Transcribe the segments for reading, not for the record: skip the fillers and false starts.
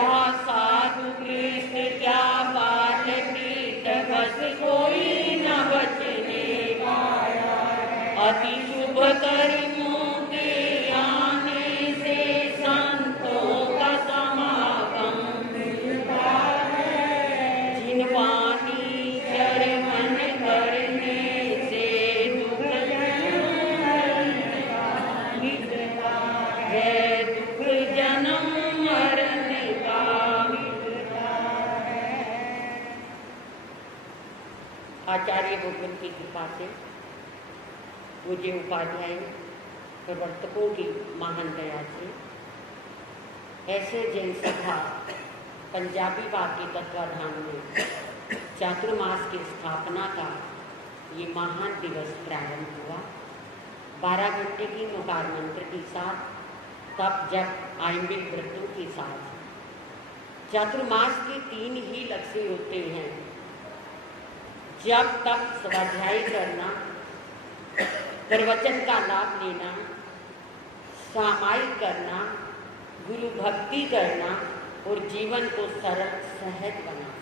क्या साधु कृष्ण क्या बाल प्रीत बस कोई न बचने पाया। अति शुभ कर्मों के आने से संतों का समागम मिलता है। जिन वाणी चरण करने से दुख मिटता है, दुख जन्म मरण का मिटता है। आचार्य भगवान की कृपा से पूज्य उपाध्याय प्रवर्तकों की महान दया से ऐसे जैन सभा पंजाबी बाग के तत्वाधान में चातुर्मास की स्थापना का ये महान दिवस प्रारंभ हुआ। 12 घंटे की नकार मंत्र के साथ तप जप आइंबिल व्रतों के साथ चातुर्मास के 3 ही लक्ष्य होते हैं। जब तक स्वाध्याय करना, प्रवचन का लाभ लेना, सामायिक करना, गुरु भक्ति करना और जीवन को सरल सहज बनाना।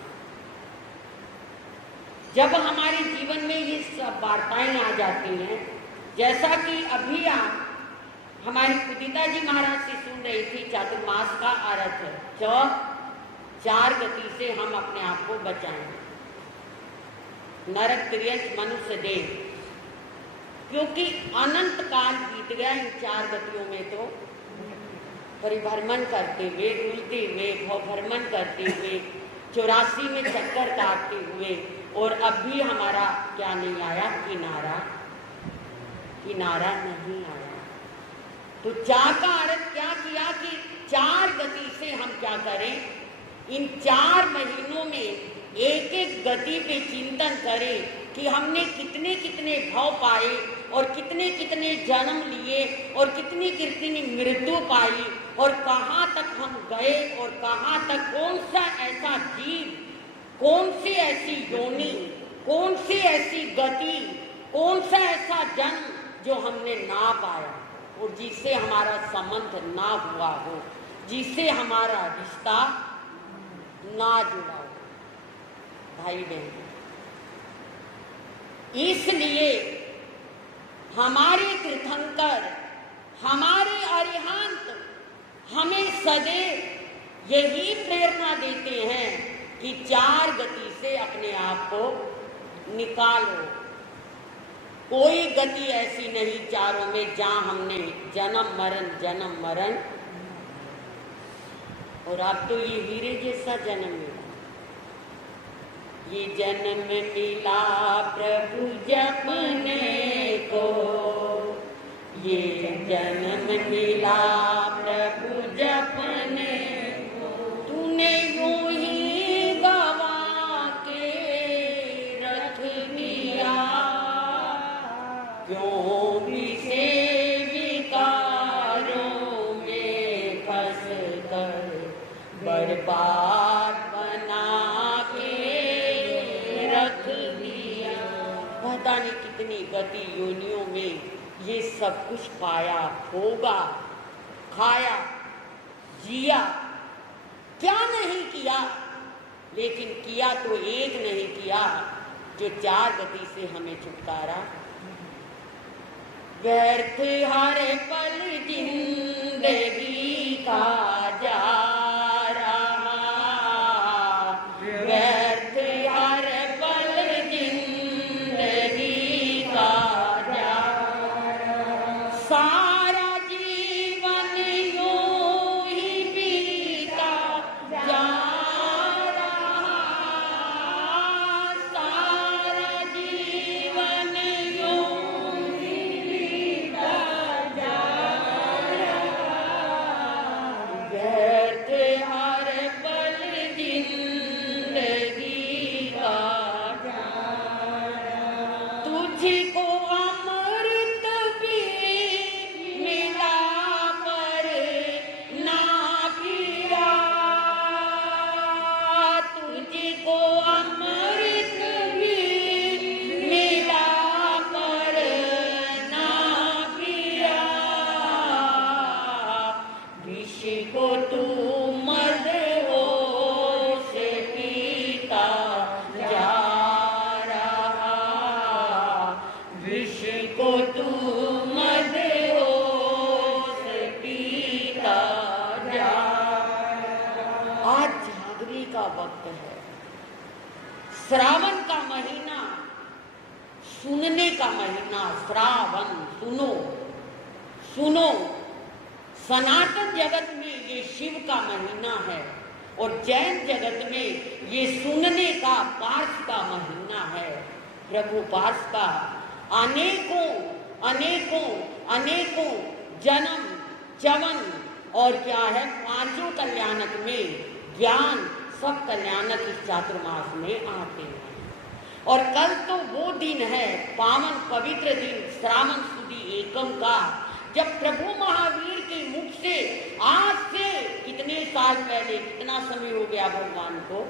जब हमारे जीवन में ये सब वार्ताएं आ जाती हैं, जैसा कि अभी आप हमारी उदिता जी महाराज से सुन रही थी, चातुर्मास का अर्थ है 4 गति से हम अपने आप को बचाएं। नरक त्रियंच मनुष्य देह, क्योंकि अनंत काल बीत गया इन 4 गतियों में तो परिभ्रमण करते हुए, डुलते हुए, भ्रमण करते हुए, 84 में चक्कर काटते हुए, और अब भी हमारा क्या नहीं आया, किनारा नहीं आया। तो 4 का अर्थ क्या किया कि 4 गति से हम क्या करें, इन 4 महीनों में एक एक गति पे चिंतन करें कि हमने कितने कितने भाव पाए और कितने कितने जन्म लिए और कितनी कितनी मृत्यु पाई और कहाँ तक हम गए और कहाँ तक, कौन सा ऐसा जीव, कौन सी ऐसी योनि, कौन सी ऐसी गति, कौन सा ऐसा जन्म जो हमने ना पाया और जिससे हमारा संबंध ना हुआ हो, जिससे हमारा रिश्ता ना जुड़ा हो। भाई बहन, इसलिए हमारे तीर्थंकर, हमारे अरिहंत हमें सदैव यही प्रेरणा देते हैं कि 4 गति से अपने आप को निकालो। कोई गति ऐसी नहीं चारों में जहां हमने जन्म मरण, और अब तो ये हीरे जैसा जन्म मिला। ये जन्म मिला प्रभु जपने को, ये जन्म मिला प्रभु जपने को, तूने यूं ही गवा के रख दिया, क्यों विषे विकारों में फंस कर बर्बाद बना पता नहीं कितनी गति योनियों में ये सब कुछ पाया, होगा, खाया, जिया, क्या नहीं किया, लेकिन किया तो एक नहीं किया जो 4 गति से हमें छुटकारा। व्यर्थ हर पल जिंदगी का जा रहा, व्यर्थ हर पल जिंदगी का जा रहा, सारा जीवन यूं ही बीता जा रहा, सारा जीवन यूं ही बीता जा रहा, व्यर्थ हर पल जिंदगी का जा रहा। तुझको अमृत भी मिला पर ना पिया, तुझको अमृत भी मिला पर ना पिया, विष को तू मद वक्त है। श्रावण का महीना सुनने का महीना, श्रावण सुनो सुनो। सनातन जगत में ये शिव का महीना है और जैन जगत में ये सुनने का, पार्श का महीना है। प्रभु पार्श का अनेकों अनेकों अनेकों जन्म चवन और क्या है, पांचों कल्याणक में ज्ञान, सब कल्याणक इस चातुर्मास में आते हैं। और कल तो वो दिन है, पावन पवित्र दिन, श्रावण सुदी एकम का, जब प्रभु महावीर के मुख से आज से कितने साल पहले, कितना समय हो गया भगवान को,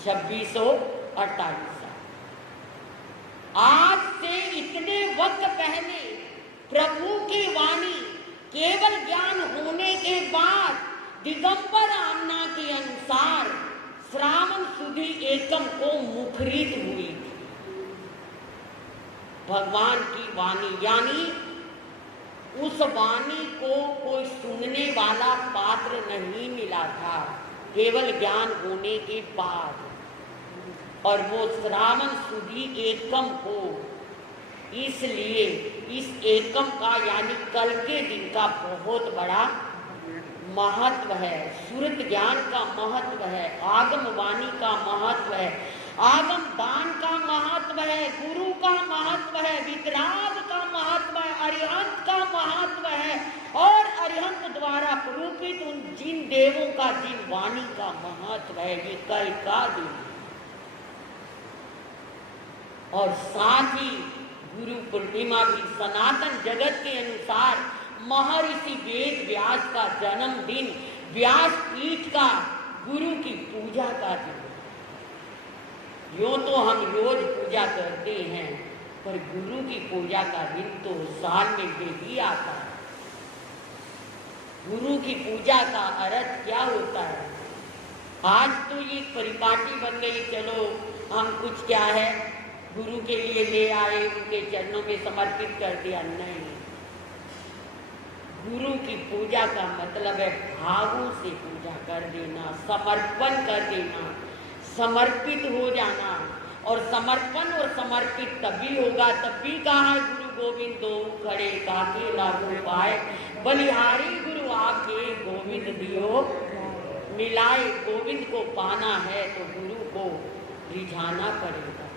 2648 साल। आज से इतने वक्त पहले प्रभु की वाणी केवल ज्ञान होने के बाद दिगंबर आमना के अनुसार श्रावण सुदी एकम को मुखरित हुई थी। भगवान की वाणी, यानी उस वाणी को कोई सुनने वाला पात्र नहीं मिला था, केवल ज्ञान होने के बाद। और वो श्रावण सुदी एकम को, इसलिए इस एकम का यानी कल के दिन का बहुत बड़ा महत्व है। सुरत ज्ञान का महत्व है, आगम वाणी का महत्व है, आगम दान का महत्व है, गुरु का महत्व है, वितराग का महत्व है, अरिहंत का महत्व है और अरिहंत द्वारा प्रूपित उन जिन देवों का, जिन वाणी का महत्व है। ये कल का दिन और साथ ही गुरु पूर्णिमा भी सनातन जगत के अनुसार महर्षि वेद व्यास का जन्मदिन, व्यास पीठ का, गुरु की पूजा का दिन। यूं तो हम रोज पूजा करते हैं, पर गुरु की पूजा का दिन तो साल में ही आता है। गुरु की पूजा का अर्थ क्या होता है? आज तो ये परिपाटी बन गई, चलो हम कुछ क्या है गुरु के लिए ले आए, उनके चरणों में समर्पित कर दिया। नहीं, गुरु की पूजा का मतलब है भावों से पूजा कर देना, समर्पण कर देना, समर्पित हो जाना। और समर्पण और समर्पित तभी होगा, तभी कहा गुरु गोविंद दो खड़े काके लागू पाए, बलिहारी गुरु आपके गोविंद दियो मिलाए। गोविंद को पाना है तो गुरु को रिझाना पड़ेगा।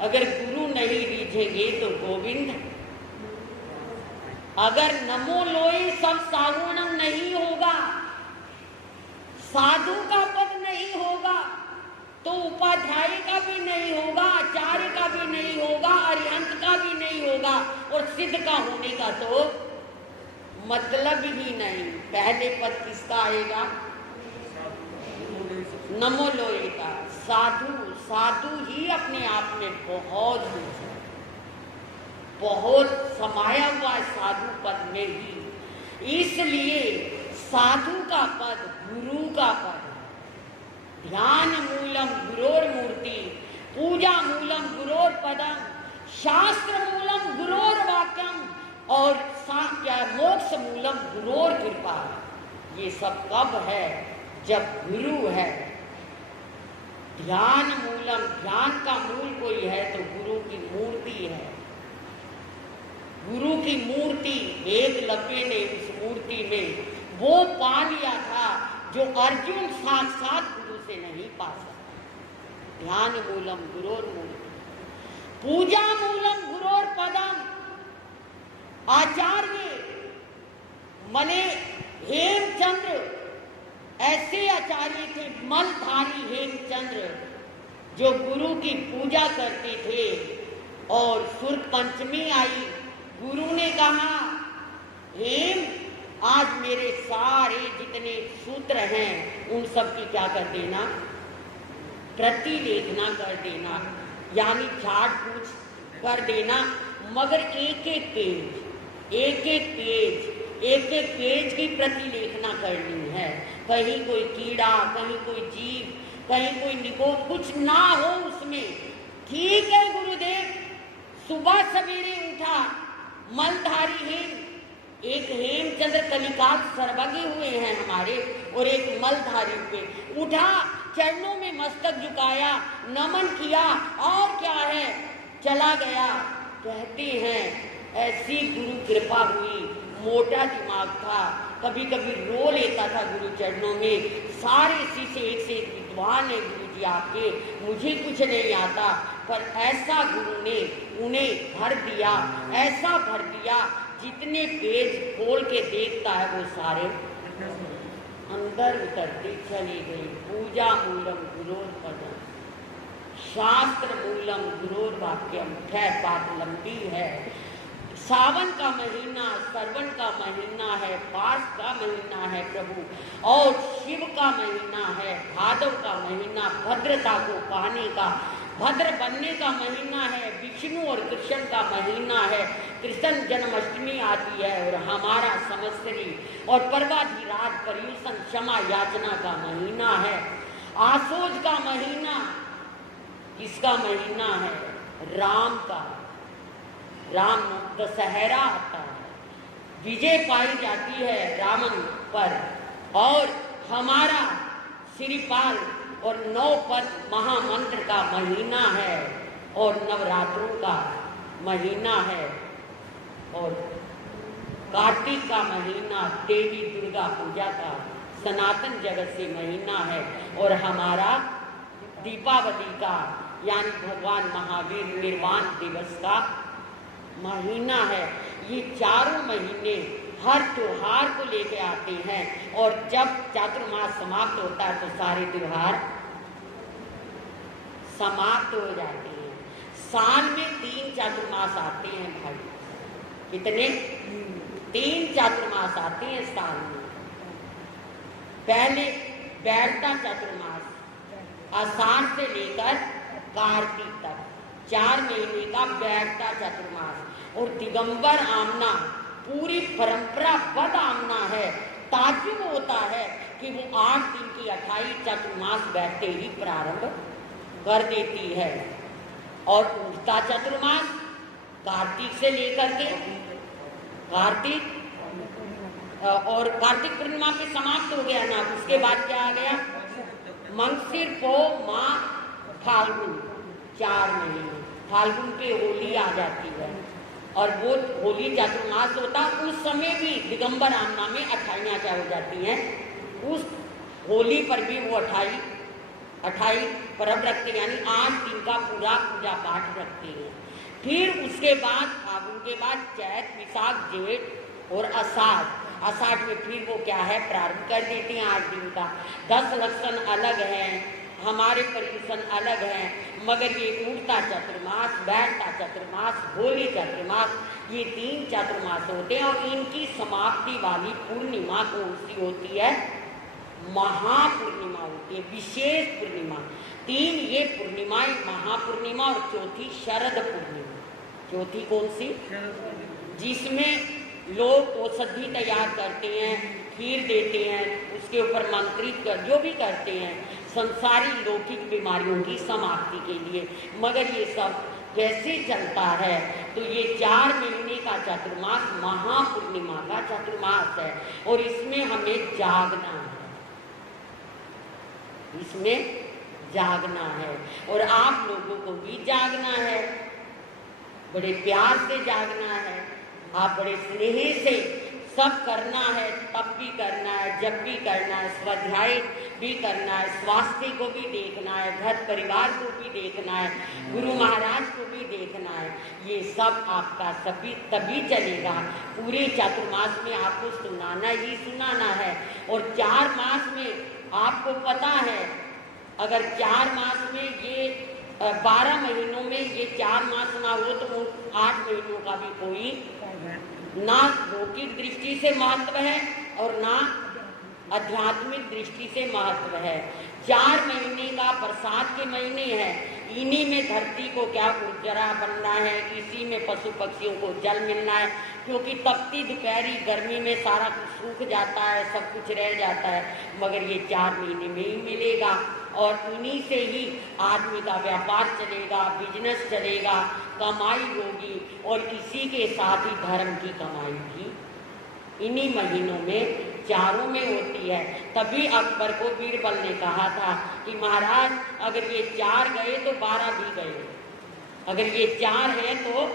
अगर गुरु नहीं रिझेंगे तो गोविंद, अगर नमो लोई सब सागुणम नहीं होगा, साधु का पद नहीं होगा, तो उपाध्याय का भी नहीं होगा, आचार्य का भी नहीं होगा, अरिहंत का भी नहीं होगा और सिद्ध का होने का तो मतलब ही नहीं। पहले पद किसका आएगा? नमो लोई का। साधु, साधु ही अपने आप में बहुत कुछ है, बहुत समाया हुआ है साधु पद में ही। इसलिए साधु का पद, गुरु का पद, ध्यान मूलम गुरोर मूर्ति, पूजा मूलम गुरोर पदम, शास्त्र मूलम गुरोर वाक्यम और क्या मोक्ष मूलम गुरोर कृपा। ये सब कब है? जब गुरु है। ध्यान मूलम, ध्यान का मूल कोई है तो गुरु की मूर्ति है। गुरु की मूर्ति एकलव्य ने उस मूर्ति में वो पा लिया था जो अर्जुन साक्षात गुरु से नहीं पा सकता। ध्यान मूलम गुरोर मूर्ति, पूजा मूलम गुरोर पदम। आचार्य मने हेमचंद्र ऐसे आचार्य थे, मलधारी हेमचंद्र, जो गुरु की पूजा करते थे। और सुर पंचमी आई, गुरु ने कहा हेम आज मेरे सारे जितने सूत्र हैं उन सब की क्या कर देना, प्रतिलेखना कर देना, यानी झाड़ फूछ कर देना। मगर एक एक पेज की प्रतिलेखना करनी है। कहीं कोई कीड़ा, कहीं कोई जीव, कहीं कोई निकोट कुछ ना हो उसमें। ठीक है गुरुदेव, सुबह सवेरे उठा, मलधारी है, एक हेमचंद्र कलिकाल सर्वज्ञ हुए हैं हमारे, और एक मलधारी हुए। उठा, चरणों में मस्तक झुकाया, नमन किया, और क्या है, चला गया। कहते हैं ऐसी गुरु कृपा हुई, मोटा दिमाग था, कभी कभी रो लेता था गुरु चरणों में। सारे शीशे एक से एक विद्वान है गुरु जी आपके, मुझे कुछ नहीं आता, पर ऐसा गुरु ने उन्हें भर दिया, ऐसा भर दिया, जितने पेज खोल के देखता है वो सारे अंदर उतरती चली गई। पूजा मूलम गुरोर्पदम, शास्त्र मूलम गुरोर्वाक्यम। खैर बात लंबी है। सावन का महीना, श्रवण का महीना है, पास का महीना है प्रभु, और शिव का महीना है, भादव का महीना, भद्रता को पाने का, भद्र बनने का महीना है, विष्णु और कृष्ण का महीना है। कृष्ण जन्माष्टमी आती है, और हमारा संवत्सरी और पर्वाधिराज पर्यूषण क्षमा याचना का महीना है। आसोज का महीना किसका महीना है? राम का। राम दशहरा आता है, विजय पाई जाती है रावण पर, और हमारा श्रीपाल और 9 पद महामंत्र का महीना है, और नवरात्रों का महीना है, और कार्तिक का महीना देवी दुर्गा पूजा का सनातन जगत से महीना है, और हमारा दीपावली का यानी भगवान महावीर निर्वाण दिवस का महीना है। ये चारों महीने हर त्योहार को लेके आते हैं, और जब चातुर्मास समाप्त होता है तो सारे त्योहार समाप्त हो जाते हैं। साल में 3 चातुर्मास आते हैं भाई। कितने? 3 चातुर्मास आते हैं साल में। पहले बैठता चातुर्मास आषाढ़ से लेकर कार्तिक तक, 4 महीने का बैठता चातुर्मास, और दिगंबर आमना पूरी परंपराबद्ध आमना है। ताज्जुब होता है कि वो 8 दिन की 28 चातुर्मास बैठते ही प्रारंभ कर देती है, और उल्टा चातुर्मास कार्तिक से लेकर के कार्तिक और कार्तिक पूर्णिमा पे समाप्त हो गया ना। उसके बाद क्या आ गया? मंगसिर, पो, माघ, फाल्गुन, 4 महीने। फाल्गुन पे होली आ जाती है, और वो होली चातुर्मास होता, उस समय भी दिगंबर आमना में 28 हो जाती हैं। उस होली पर भी वो 28 पर्व रखते हैं, यानी 8 दिन का पूरा पूजा पाठ रखते हैं। फिर उसके बाद फागुन के बाद चैत, विशाख, जेठ और आषाढ़। आषाढ़ में फिर वो क्या है, प्रारंभ कर देते हैं 8 दिन का। 10 लक्षण अलग हैं, हमारे पर्यूषण अलग हैं, मगर ये उड़ता चातुर्मास, बैठता चातुर्मास, होली चातुर्मास, ये 3 चातुर्मास होते हैं, और इनकी समाप्ति वाली पूर्णिमा कौन सी होती है? महापूर्णिमा होती है, विशेष पूर्णिमा। 3 ये पूर्णिमाएं, महापूर्णिमा और चौथी शरद पूर्णिमा। चौथी कौन सी? जिसमें लोग औषधि तैयार करते हैं, खीर देते हैं, उसके ऊपर मंत्रित कर जो भी करते हैं संसारी लौकिक बीमारियों की समाप्ति के लिए। मगर ये सब कैसे चलता है? तो ये 4 महीने का चातुर्मास महापूर्णिमा का चातुर्मास है, और इसमें हमें जागना है, इसमें जागना है, और आप लोगों को भी जागना है, बड़े प्यार से जागना है, आप बड़े स्नेह से सब करना है, तब भी करना है, जब भी करना है, स्वाध्याय भी करना है, स्वास्थ्य को भी देखना है, घर परिवार को भी देखना है, गुरु महाराज को भी देखना है। ये सब आपका सभी तभी चलेगा। पूरे चातुर्मास में आपको सुनाना ही सुनाना है, और 4 मास में आपको पता है, अगर 4 मास में ये 12 महीनों में ये 4 मास ना हो तो 8 महीनों का भी कोई ना लौकिक दृष्टि से महत्व है और ना आध्यात्मिक दृष्टि से महत्व है। 4 महीने का बरसात के महीने हैं, इन्हीं में धरती को क्या उर्जरा बनना है, इसी में पशु पक्षियों को जल मिलना है, क्योंकि तपती दोपहरी गर्मी में सारा कुछ सूख जाता है, सब कुछ रह जाता है, मगर ये 4 महीने में ही मिलेगा, और इन्हीं से ही आदमी का व्यापार चलेगा, बिजनेस चलेगा, कमाई होगी, और इसी के साथ ही धर्म की कमाई भी इन्हीं महीनों में चारों में होती है। तभी अकबर को बीरबल ने कहा था कि महाराज अगर ये 4 गए तो 12 भी गए, अगर ये 4 हैं तो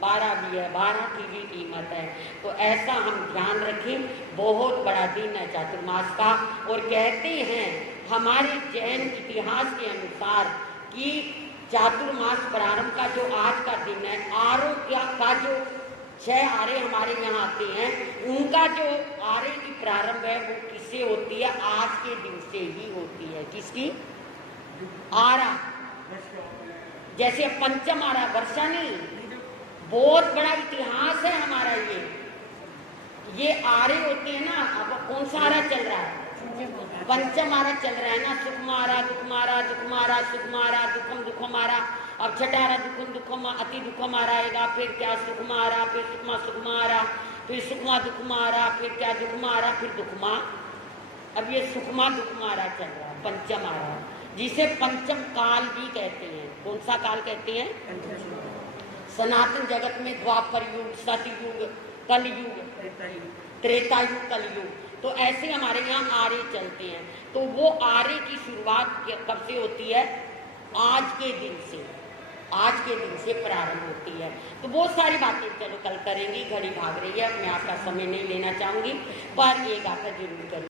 12 भी है, 12 की भी कीमत है। तो ऐसा हम ध्यान रखें। बहुत बड़ा दिन है चातुर्मास का। और कहते हैं हमारे जैन इतिहास के अनुसार कि चातुर्मास प्रारंभ का जो आज का दिन है, आरों का जो 6 आरे हमारे यहाँ आते हैं, उनका जो आरे की प्रारंभ है वो किससे होती है? आज के दिन से ही होती है। किसकी? आरा। जैसे पंचम आरा, वर्षा नहीं। बहुत बड़ा इतिहास है हमारा ये आरे होते हैं ना। अब कौन सा आरा चल रहा है? पंचम आरा चल रहा है ना। सुखमारा, दुखमारा, दुखमारा, सुखमारा, दुखम, दुखमारा। अब छठारा दुखम, दुखम, अति दुखमारा आएगा। फिर क्या? सुखमारा, फिर सुखमा, सुखमारा, फिर सुखमा, दुखमारा, फिर क्या? दुखमारा, फिर दुखमा। अब ये सुखमा दुखमारा चल रहा है, पंचम आरा, जिसे पंचम काल भी कहते हैं। कौन सा काल कहते हैं? सनातन जगत में द्वापर युग, सतयुग, कलयुग, त्रेता युग, कलयुग। तो ऐसे हमारे यहाँ आरे चलते हैं। तो वो आरे की शुरुआत कब से होती है? आज के दिन से। आज के दिन से प्रारंभ होती है। तो बहुत सारी बातें चलो कल करेंगी। घड़ी भाग रही है, मैं आपका समय नहीं लेना चाहूंगी, पर एक गाथा जरूर करूँ।